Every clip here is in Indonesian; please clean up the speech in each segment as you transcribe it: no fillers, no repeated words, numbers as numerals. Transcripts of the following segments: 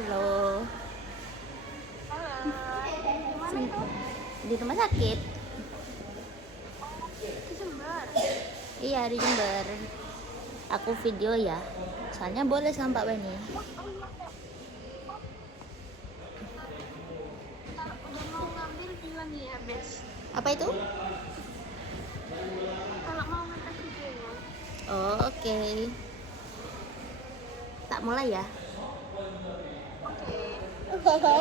Halo. Di mana itu? Di rumah sakit? Di Jember. Iya, di Jember. Aku video ya. Soalnya boleh sama Pak Beni. Kalau udah mau ngambil bilang ya, Bes. Apa itu? Kalau mau ngetes videonya. Oh, oke. Tak mulai ya? Oke.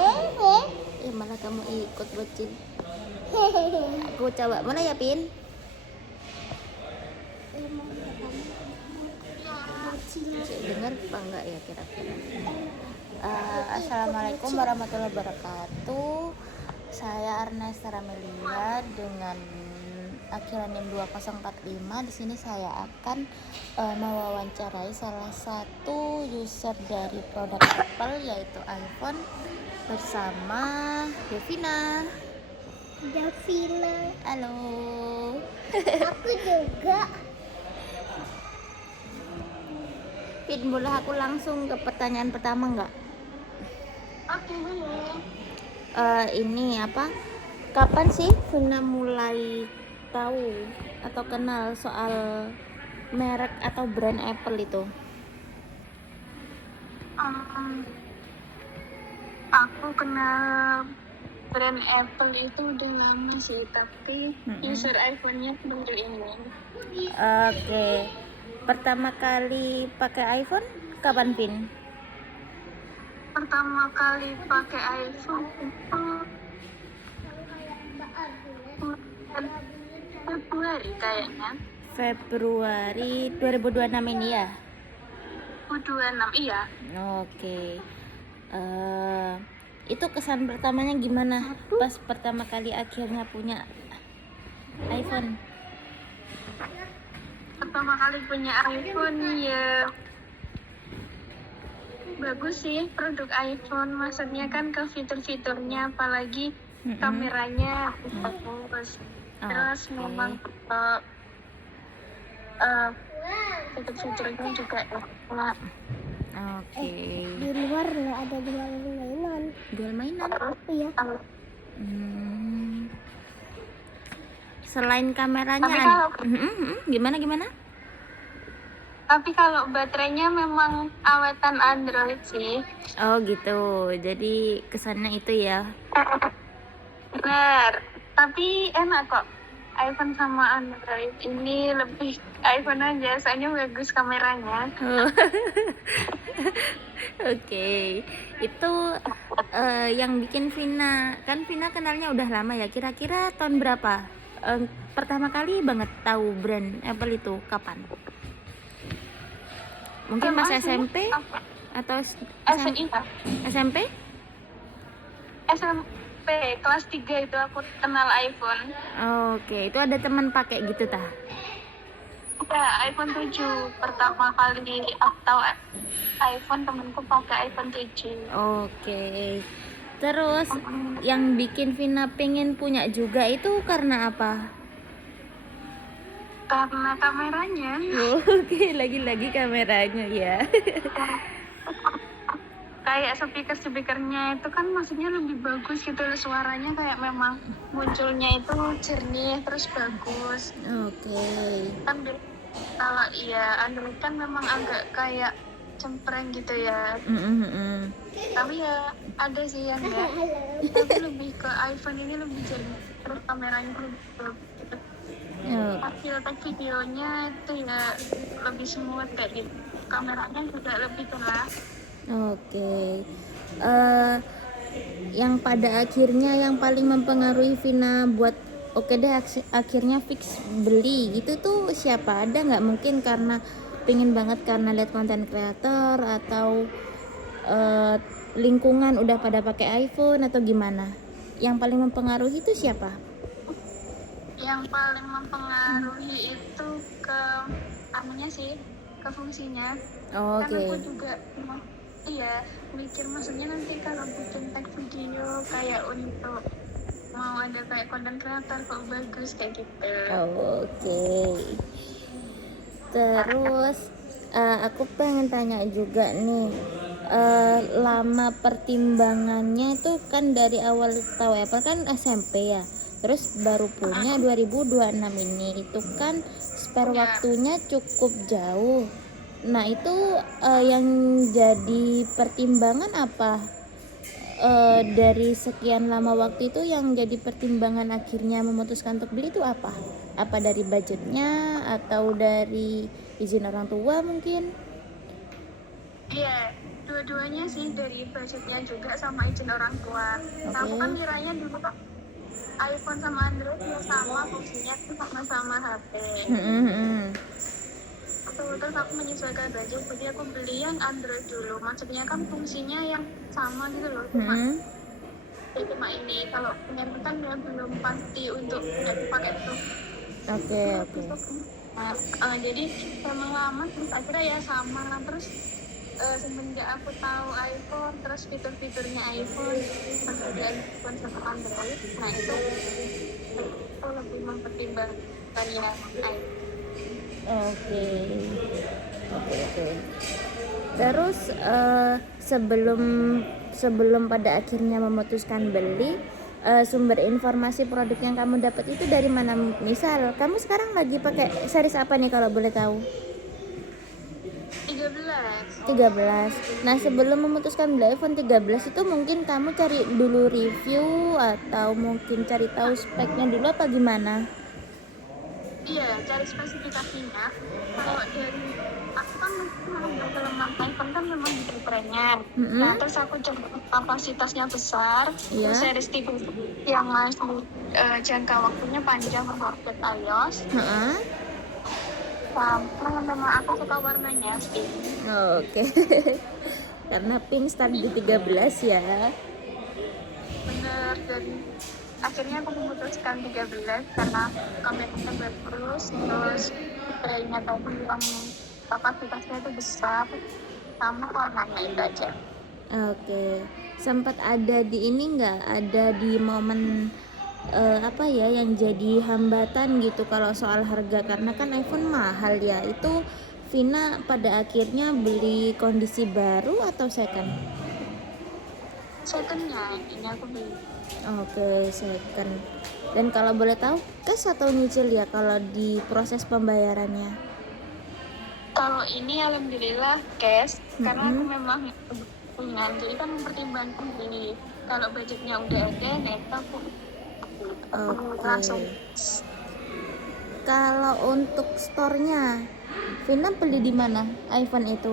Ya malah kamu ikut bocil. Aku coba mulai ya, Pin. Cik dengar apa enggak ya kira-kira? Assalamualaikum warahmatullahi wabarakatuh. Saya Arnesta Ramelia dengan akhiran NIM 2045. Di sini saya akan mewawancarai salah satu user dari produk Apple yaitu iPhone bersama Devina. Halo. Aku juga. Pin, boleh aku langsung ke pertanyaan pertama nggak? Oke, boleh. Ini apa? Kapan sih Vina mulai tahu atau kenal soal merek atau brand Apple itu? Aku kenal brand Apple itu udah lama sih, tapi user iPhone-nya baru ini. Oke. Pertama kali pakai iPhone kapan, Pin? Pertama kali pakai iPhone itu Februari kayaknya. Februari 2026 ini ya? 26, iya. Oke. Itu kesan pertamanya gimana pas pertama kali akhirnya punya iPhone? Pertama kali punya iPhone ya bagus sih produk iPhone, maksudnya kan ke fitur-fiturnya, apalagi kameranya bagus. Terus Oke. memang fitur-fiturnya juga enak. Oke. Di luar nggak ada jual mainan. Jual mainan? Iya. Selain kameranya Tapi kalau gimana? Tapi kalau baterainya memang awetan Android sih. Oh gitu, jadi kesannya itu ya. Benar. Tapi enak kok. iPhone sama Android ini lebih iPhone aja, soalnya bagus kameranya. Oke. Itu yang bikin Vina, kan Vina kenalnya udah lama ya, kira-kira tahun berapa? Pertama kali banget tahu brand Apple itu kapan? Mungkin pas SMP atau SMP? SMP kelas 3 itu aku kenal iPhone. Oke, itu ada teman pakai gitu tah? Ya, iPhone 7 pertama kali atau iPhone, temenku pakai iPhone 7. Oke. Terus yang bikin Vina pengen punya juga itu karena apa? Karena kameranya. Oke, lagi-lagi kameranya ya. Kayak speakernya itu kan maksudnya lebih bagus gitu, suaranya kayak memang munculnya itu jernih terus bagus. Oke. Kan kalau iya Android kan memang agak kayak cempreng gitu ya. Tapi ya ada sih yang enggak. Tapi lebih ke iPhone ini lebih jernih, terus kameranya lebih bagus. Hasil videonya itu ya lebih smooth kayak gitu. Kameranya juga lebih cerah. Oke. Yang pada akhirnya yang paling mempengaruhi Vina buat oke deh akhirnya fix beli gitu tuh siapa? Ada nggak, mungkin karena pengen banget karena lihat konten kreator atau lingkungan udah pada pakai iPhone atau gimana? Yang paling mempengaruhi itu siapa? Yang paling mempengaruhi itu ke anunya sih, ke fungsinya. Oke. Karena aku juga mikir maksudnya nanti kalau bikin tag video kayak untuk mau ada kayak konten kreator kok bagus kayak gitu. Oke. Terus aku pengen tanya juga nih, lama pertimbangannya itu kan dari awal tahu Apple kan SMP ya, terus baru punya 2026 ini, itu kan spare waktunya cukup jauh. Nah itu yang jadi pertimbangan apa? Dari sekian lama waktu itu yang jadi pertimbangan akhirnya memutuskan untuk beli itu apa? Apa dari budgetnya atau dari izin orang tua mungkin? Iya, dua-duanya sih, dari budgetnya juga sama izin orang tua. Nah, aku kan kiranya dulu iPhone sama Android ya sama fungsinya, itu sama-sama HP. Terus aku menyesuaikan budget, jadi aku beli yang Android dulu. Maksudnya kan fungsinya yang sama gitu loh, cuma ini kalau punya kan ya belum pasti untuk dipakai itu. Oke. Jadi memang lama, terus akhirnya ya sama. Terus semenjak aku tahu iPhone, terus fitur-fiturnya iPhone, perbedaan iPhone sama Android, nah itu lebih mempertimbangkan yang iPhone. Oke. Terus sebelum pada akhirnya memutuskan beli, sumber informasi produk yang kamu dapat itu dari mana? Misal kamu sekarang lagi pakai series apa nih kalau boleh tahu? 13. Nah sebelum memutuskan beli iPhone 13 itu mungkin kamu cari dulu review atau mungkin cari tahu speknya dulu apa gimana? Iya, cari spesifikasinya. Kalau dari aku kan memang kelemahan iPhone kan memang di trennya. Nah terus aku coba kapasitasnya besar, terus series tipe yang masih jangka waktunya panjang untuk iOS. Sama memang aku suka warnanya pink. Oke. Karena pink start di 13 ya. Bener, jadi akhirnya aku memutuskan 13 karena kameranya bagus, terus baterainya tadi yang kapasitasnya itu besar, sama warnanya itu aja. Oke. Sempat ada di ini nggak? Ada di momen apa ya yang jadi hambatan gitu kalau soal harga, karena kan iPhone mahal ya. Itu Vina pada akhirnya beli kondisi baru atau second? Secondnya ini aku beli. Oke, second. Dan kalau boleh tahu cash atau nyicil ya kalau di proses pembayarannya? Kalau ini alhamdulillah cash, karena aku memang punya, jadi kan mempertimbangkan beli. Kalau budgetnya udah ada, nah aku langsung. Kalau untuk store-nya, Vina beli di mana iPhone itu?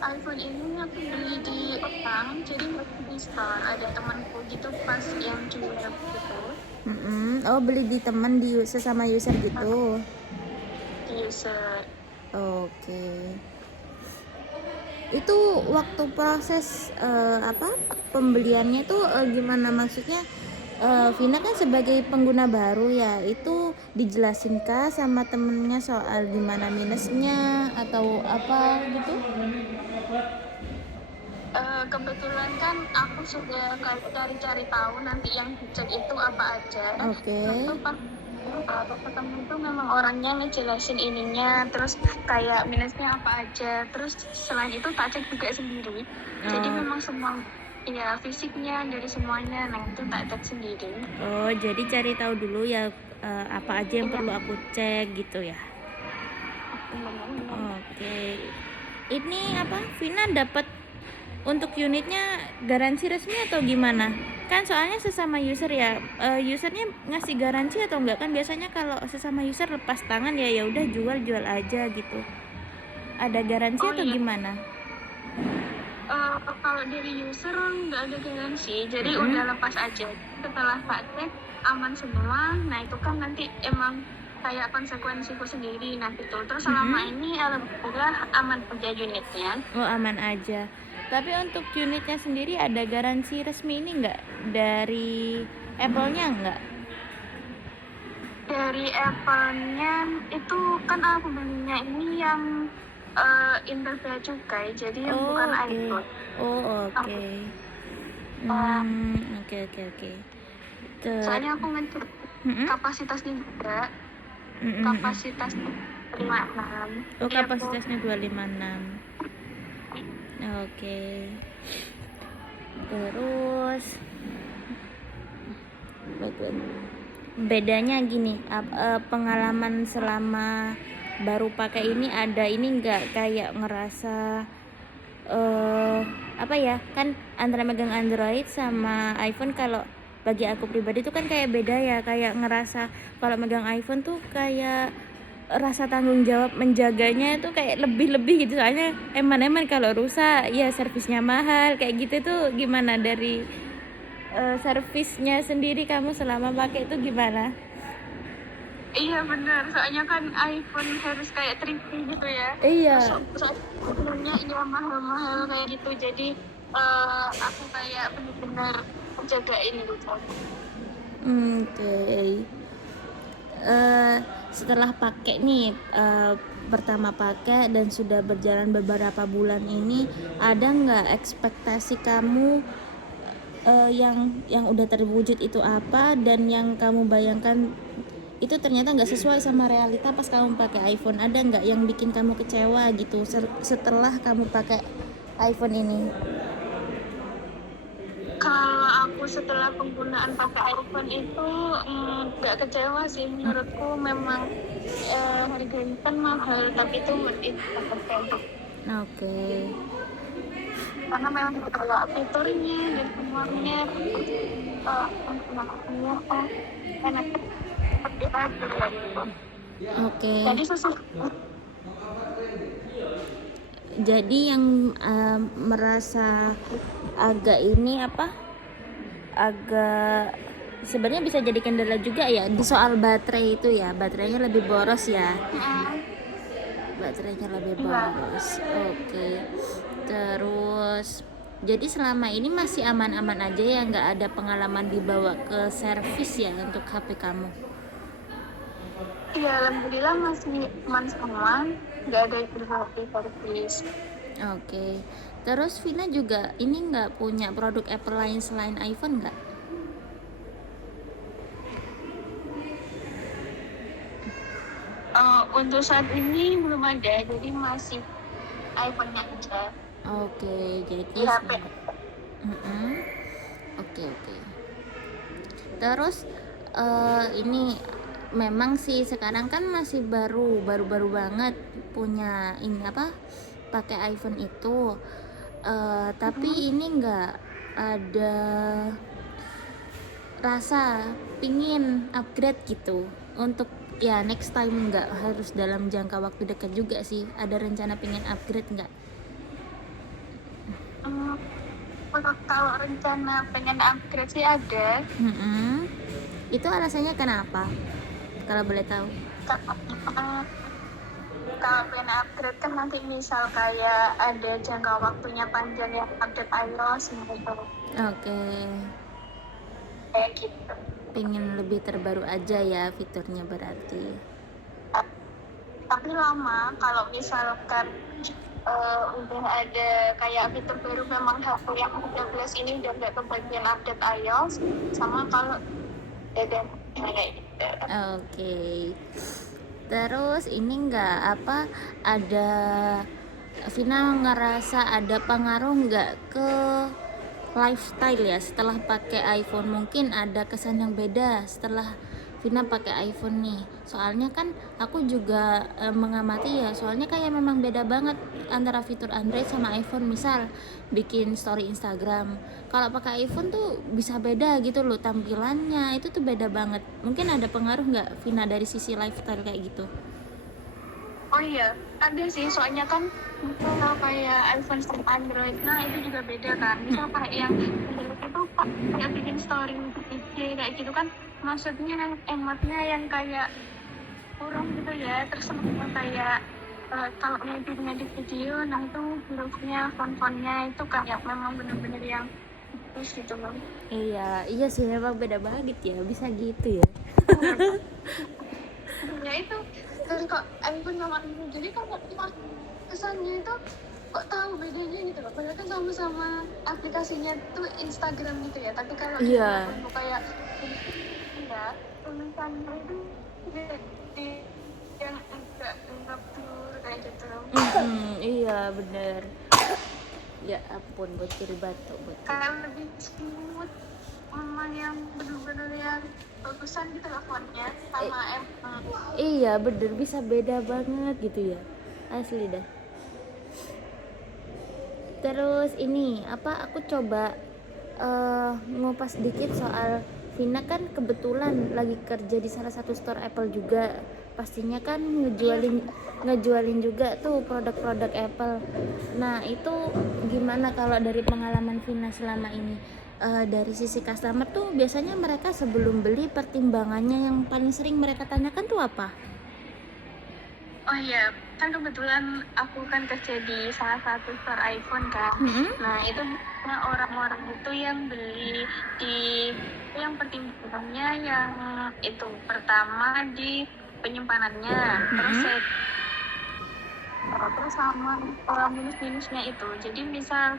iPhone ini aku beli di Otang, jadi di store. Ada temanku gitu pas yang jual gitu. Oh, beli di teman, di sesama user gitu? Di user. Oke. Itu waktu proses pembeliannya tuh gimana, maksudnya? Vina kan sebagai pengguna baru ya, itu dijelasin kah sama temennya soal gimana minusnya atau apa gitu? Kebetulan kan aku sudah cari-cari tahu nanti yang dicek itu apa aja. Itu pas ketemu itu memang orangnya ngejelasin ininya, terus kayak minusnya apa aja, terus selain itu tak cek juga sendiri. Jadi memang semua ya fisiknya dari semuanya, nah itu tak cek sendiri. Oh, jadi cari tahu dulu ya apa aja yang perlu aku cek gitu ya. Oke. Ini apa? Vina dapat untuk unitnya garansi resmi atau gimana? Kan soalnya sesama user ya, usernya ngasih garansi atau enggak? Kan biasanya kalau sesama user lepas tangan ya udah jual aja gitu. Ada garansi atau gimana? Kalau dari user nggak ada garansi, jadi udah lepas aja. Setelah tak cek aman semua, nah itu kan nanti emang kayak konsekuensiku sendiri nanti tuh. Terus selama ini alhamdulillah aman aja unitnya. Oh, aman aja. Tapi untuk unitnya sendiri ada garansi resmi ini nggak dari Apple-nya nggak? Dari Apple-nya itu kan aku belinya ini yang Interbea Cukai, jadi yang bukan iPhone. Oke. Oke. Soalnya aku ngecek kapasitasnya juga. Kapasitasnya 256. Oh, kapasitasnya 256. Oke. Terus bedanya gini, pengalaman selama baru pakai ini ada ini nggak kayak ngerasa apa ya, kan antara megang Android sama iPhone, kalau bagi aku pribadi tuh kan kayak beda ya, kayak ngerasa kalau megang iPhone tuh kayak rasa tanggung jawab menjaganya itu kayak lebih-lebih gitu, soalnya eman-eman kalau rusak ya servisnya mahal kayak gitu. Tuh gimana dari servisnya sendiri, kamu selama pakai itu gimana? Iya benar, soalnya kan iPhone harus kayak tricky gitu ya. Iya. Sebenarnya iya mahal-mahal kayak gitu, jadi aku kayak benar-benar menjaga ini gitu. Oke. Setelah pakai nih, pertama pakai dan sudah berjalan beberapa bulan ini, ada nggak ekspektasi kamu yang udah terwujud itu apa, dan yang kamu bayangkan itu ternyata nggak sesuai sama realita pas kamu pakai iPhone? Ada nggak yang bikin kamu kecewa gitu setelah kamu pakai iPhone ini? Kalau aku setelah penggunaan pakai iPhone itu nggak kecewa sih, menurutku memang harganya kan mahal, tapi itu worth it. Oke. Karena memang kalau fiturnya dan semuanya enak seperti itu. Oke. Jadi Jadi yang merasa agak ini apa? Agak sebenarnya bisa jadi kendala juga ya di soal baterai itu ya. Baterainya lebih boros ya. Baterainya lebih boros. Oke. Terus jadi selama ini masih aman-aman aja ya, nggak ada pengalaman dibawa ke servis ya untuk HP kamu? Iya, alhamdulillah masih aman semua, nggak ada yang berhenti servis. Oke. Terus Vina juga ini nggak punya produk Apple lain selain iPhone nggak? Untuk saat ini belum ada, jadi masih iPhone-nya aja. Oke, jadi Di HP. Oke. Terus ini memang sih sekarang kan masih baru banget punya ini apa, pakai iPhone itu. Tapi ini nggak ada rasa pingin upgrade gitu untuk ya next time, nggak harus dalam jangka waktu dekat juga sih. Ada rencana pingin upgrade nggak? Kalau rencana pengen upgrade sih ada. Itu alasannya kenapa? Kalau boleh tahu. Kalau pengen upgrade kan nanti misal kayak ada jangka waktunya panjang yang update iOS gitu. Oke. Kayak gitu. Pengen lebih terbaru aja ya fiturnya berarti. Tapi lama kalau misalkan udah ada kayak fitur baru, memang HP yang 13 ini udah nggak kebagian update iOS, sama kalau ada kayak gitu. Oke. Terus ini nggak apa, ada Vina ngerasa ada pengaruh nggak ke lifestyle ya setelah pakai iPhone? Mungkin ada kesan yang beda setelah Vina pakai iPhone nih. Soalnya kan aku juga mengamati ya, soalnya kayak memang beda banget antara fitur Android sama iPhone. Misal bikin story Instagram, kalau pakai iPhone tuh bisa beda gitu loh tampilannya, itu tuh beda banget. Mungkin ada pengaruh nggak Vina dari sisi lifestyle kayak gitu? Oh iya, ada sih, soalnya kan kalau kayak iPhone sama Android, nah itu juga beda kan. Misal kayak yang Android itu kayak bikin story IG kayak gitu kan, maksudnya emotnya yang kayak kurang gitu ya. Terus sama kayak kalau ngedit video, nah itu hurufnya, font-fontnya itu kayak memang bener-bener yang bagus gitu loh. Iya sih, memang beda banget ya, bisa gitu ya. Ya itu, terus kok iPhone sama Android, jadi kalau kesannya itu kok tahu bedanya gitu loh, padahal kan sama-sama aplikasinya tuh Instagram gitu ya, tapi kalau iPhone tuh kayak ya tulisannya itu jadi yang enggak tur kayak gitu. Iya bener. Ya ampun, bocil batuk bocil. Kayak lebih smooth, memang yang bener-bener yang bagusan gitu lah fontnya sama Iya bener, bisa beda banget gitu ya, asli dah. Terus ini apa, aku coba ngupas dikit soal Vina. Kan kebetulan lagi kerja di salah satu store Apple juga, pastinya kan ngejualin juga tuh produk-produk Apple. Nah itu gimana kalau dari pengalaman Vina selama ini, dari sisi customer tuh biasanya mereka sebelum beli pertimbangannya yang paling sering mereka tanyakan tuh apa? Oh iya, kan kebetulan aku kan kerja di salah satu store iPhone kan. Nah itu biasanya orang-orang itu yang beli di yang pertimbangannya yang itu pertama di penyimpanannya, terus sama minus-minusnya itu. Jadi misal